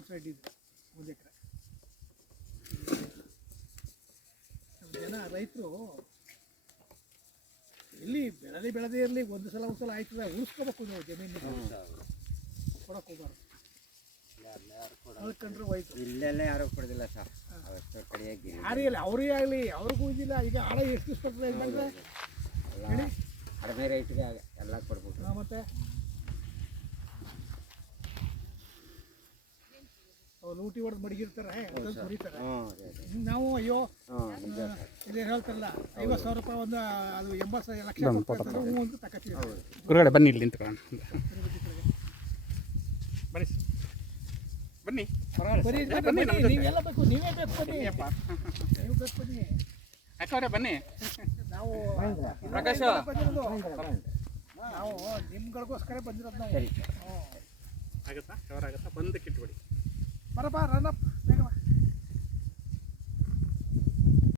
ವರ್ಷ ಇಟ್ಟಿದ್ರು 1 ಎಕರೆ. ಜನ ರೈತರು ಎಲ್ಲಿ ಬೆಳೆದೇ ಇರಲಿ ಒಂದು ಸಲ ಆಯ್ತದೆ, ಉಳಿಸ್ಕೋಬೇಕು ನೀವು ಜಮೀನು ಕೊಡಕ್ಕೆ ಹೋಗ್ಬಾರ್ದು. ಕಳ್ಕೊಂಡ್ರೆ ಹೋಯ್ತು. ಇಲ್ಲೆಲ್ಲ ಯಾರು ಕೊಡೋದಿಲ್ಲ ಸರ್, ಯಾರೇ ಇಲ್ಲ, ಅವರೇ ಆಗಲಿ ಅವ್ರಿಗೂ ಇದಿಲ್ಲ. ಈಗ ಆಳ ಎಷ್ಟು ಇಷ್ಟಪಡ್ತದೆ ಅಂತಂದರೆ ಹೇಳಿ, ಕಡಿಮೆ ರೇಟಿಗೆ ಎಲ್ಲ ಕೊಡ್ಬೇಕು. ಮತ್ತೆ ಅವ್ರು ಲೂಟಿ ಹೊಡೆದು ಮಡಗಿರ್ತಾರೆ, ಅದನ್ನು ಸುರಿತಾರೆ. ನಾವು ಅಯ್ಯೋ ಇದೇ ಹೇಳ್ತಾರಲ್ಲ, 50,000 ರೂಪಾಯಿ ಒಂದು, ಅದು 80 ಲಕ್ಷ ಒಂದು ತಗೋತೀವಿ. ಹೊರಗಡೆ ಬನ್ನಿ, ಇಲ್ಲಿ ನಿಂತ್ಕೊಳ್ಳೋಣ. ಬನ್ನಿ ಬನ್ನಿ, ಬನ್ನಿ, ನೀವೆಲ್ಲ ಬೇಕು, ನೀವೇ ಬೇಕು, ಬನ್ನಿ, ನೀವು ಬೇಕು, ಬನ್ನಿ ಅಕ್ಕವ್ರೆ ಬನ್ನಿ. ನಾವು ಪ್ರಕಾಶ ನಾವು ನಿಮ್ಗಳಿಗೋಸ್ಕರ ಬಂದಿರೋದು ನಾವು. ಆಗುತ್ತಾ, ಕವರ್ ಆಗುತ್ತಾ? ಬಂದು ಕಿಟ್ಬಿಡಿ. ಬರಪ್ಪ, ರನ್ನಪ್ಪ.